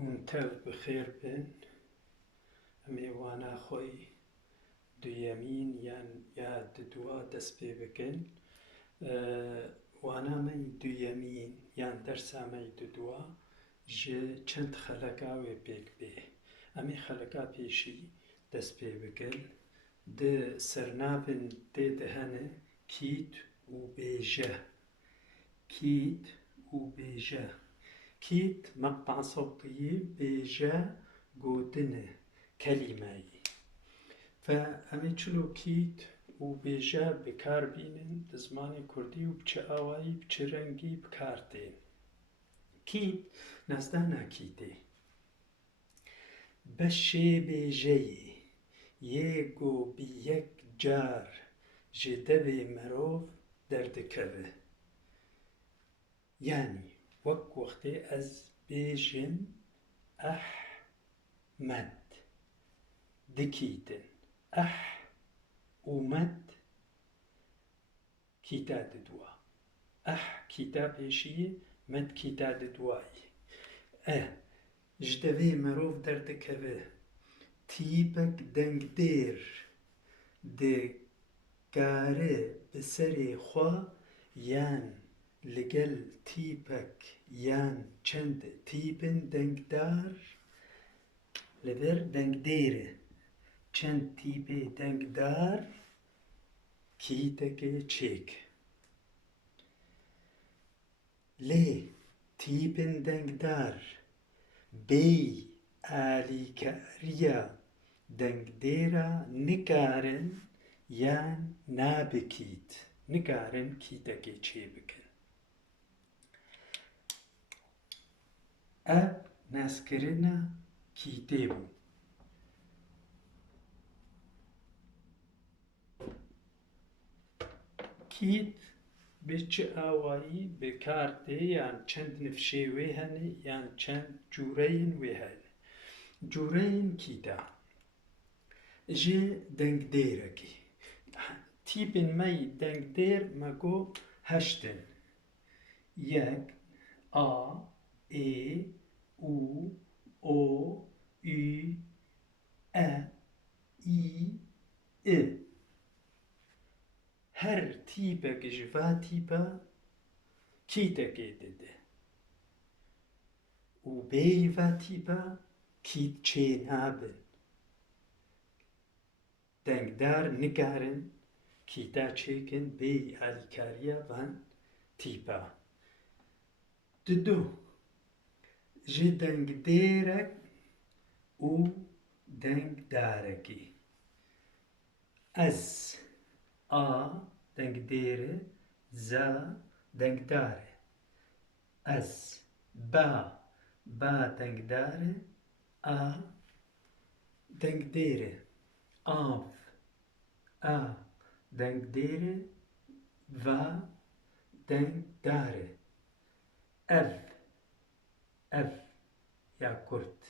هونتەو بخێر بن ئەمێ وانا خۆی دویەمین یا ددووە دەست پێ بکەن وانامەی دویەمین یان دەرسامەی ددووە ji çend xeleka wê pêk bê. Em ê xeleka pêşî dest pê bikin. Di sernavên tê de hene kît û bêje. Kît û bêje. Kît meqta sewtiyî, bêje gotinê, kelîmeyî. Em ê çilo kît û bêje bikarbînin di zimanê Kurdî û bi çi awayî, bi çi rengî bikar tên. Kît, nezdana kîtê. Beşê bêjeyê yê got bi yek car ji devê mirov derdikeve. Yani wek wextê ez bêjim Ehmed dikîtin. û med kîta diduwa. Kîta pêşîyê, med kîta diduwayî. Ji devê mirov derdikeve. Tîpek dengdêr dikare bi serê xwe yan li gel tîpek yan çend tîpin dengdar li ber dengdêrê. Çend tîpê dengdar kîtekê çêk. Lê tîpin dengdar bêy alîkariya dengdêra nikarin yan nabikît. Nikarin kîtekê çê bikin. Ev neskirina kîtê bû. Kît bi çi awayî bikar tê yan çend nifşê wê hene yan çend cûreyên wê hene. Cûreyên kîta ji dengdêrekî. Tîpên me yî dengdêr me got heşt in. Yek, a, ê, û, o, ü, e, î, i. Her tîpek ji va tîpa kîtekê dide. û bêyî va tîpa kît çê nabin. Dengdar nikarin kîta çêkin bêyî alîkariya van tîpa. Didu ji dengdêrek û dengdarekî. Ez a dengdêr e, za dengdar e. Ez ba dengdar e, a dengdêr e. Av a dengdêr e, va dengdar e. Ev ya Kurd.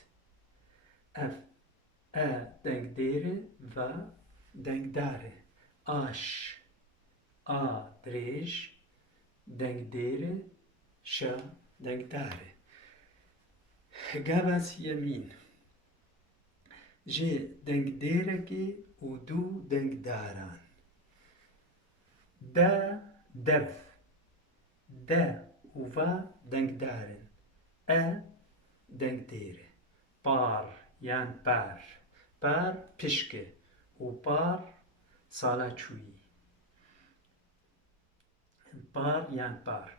Ev a dengdêr e, va dengdar e. Aş a dirêj dengdêr e, şa dengdar e. Gava siyemîn ji dengdêrekê û du dengdaran. De dev. De û va dengdar in. E dengdêr e. Par yan par. Par pişk e û par sala çûyî. Par yan par.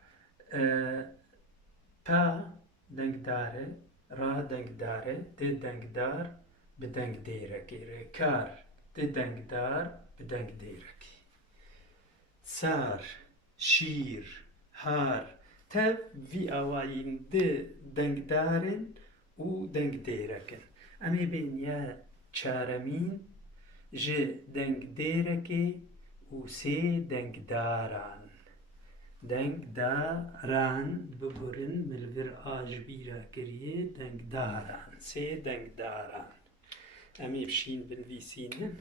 Pa dengdar e, ra dengdar e, di dengdar bi dengdêrekê re. Kar di dengdar bi dengdêrekî. Sar, şîr, har tev vî awayîn di dengdarin û dengdêrekin. Em ê bên ya çaremîn ji dengdêrekê û sê dengdaran. Dengdaran bigurin li vir a ji bîra kiriye dengdaran. Sê dengdaran. Em ê bişîn binivîsînin.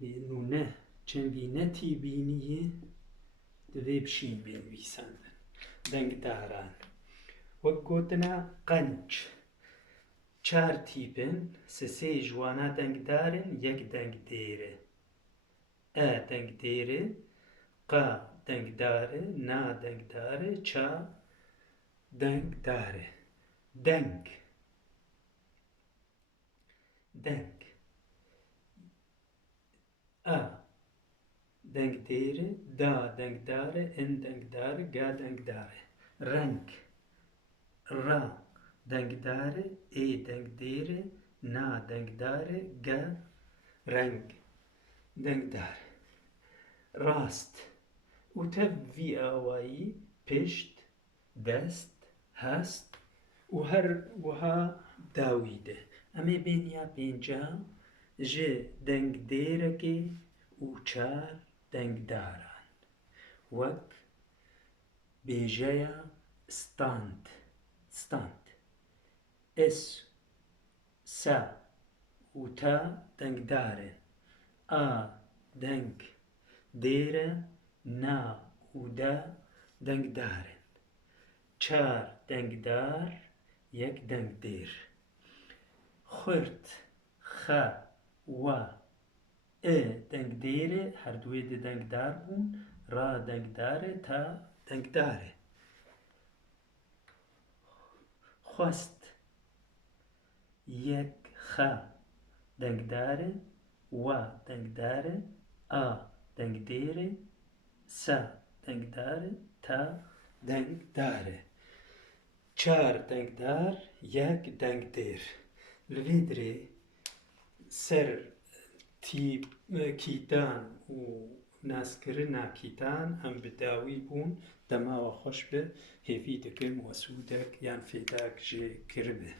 Nûne çendî netî bîniyê divê bişîn binivîsandin. Dengdaran. Wek gotina qenc. چار تیپن سێ جوانە دەنگدارن یەک دەنگ دێرە ئە دەنگ دێرە قا دەنگدارە نا دەنگدارە چا دەنگدارە دەنگ دەنگ ئا دەنگ دێرە دا دەنگدارە ئن دەنگدارە گا دەنگدارە ڕەنگ ڕا دەنگدارە ئێ دەنگ دێرە نا دەنگدارە گە ڕەنگ دەنگدارە ڕاست وتە ڤی ئاوایی پشت دەست هەست و هەر وها داویدە ئەمێ بینیا پێنجا ژێ دەنگ دێرەکێ و چار دەنگداران وەک بێژەیە ستاند ئس سا وتە دەنگدارن ئا دەنگ دێرە نا و دا دەنگدارن چار دەنگدار یەک دەنگ دێر خورد خە وە ئێ دەنگ دێرە هەردووێ دەنگدار بوون ڕا دەنگدارە تا دەنگدارە خوست یەک خە دەنگدارە وە دەنگدارە ئا دەنگ دێرە سا دەنگدارە تا دەنگدارە چار دەنگدار یەک دەنگ دێر لەوێ درێ سەر کیتان و ناسکردنا کیتان ئەم بداوی بوون دەماوە خۆش بە هێوی دەکەم وە سوودێک یان فێداک ژێ کردبێ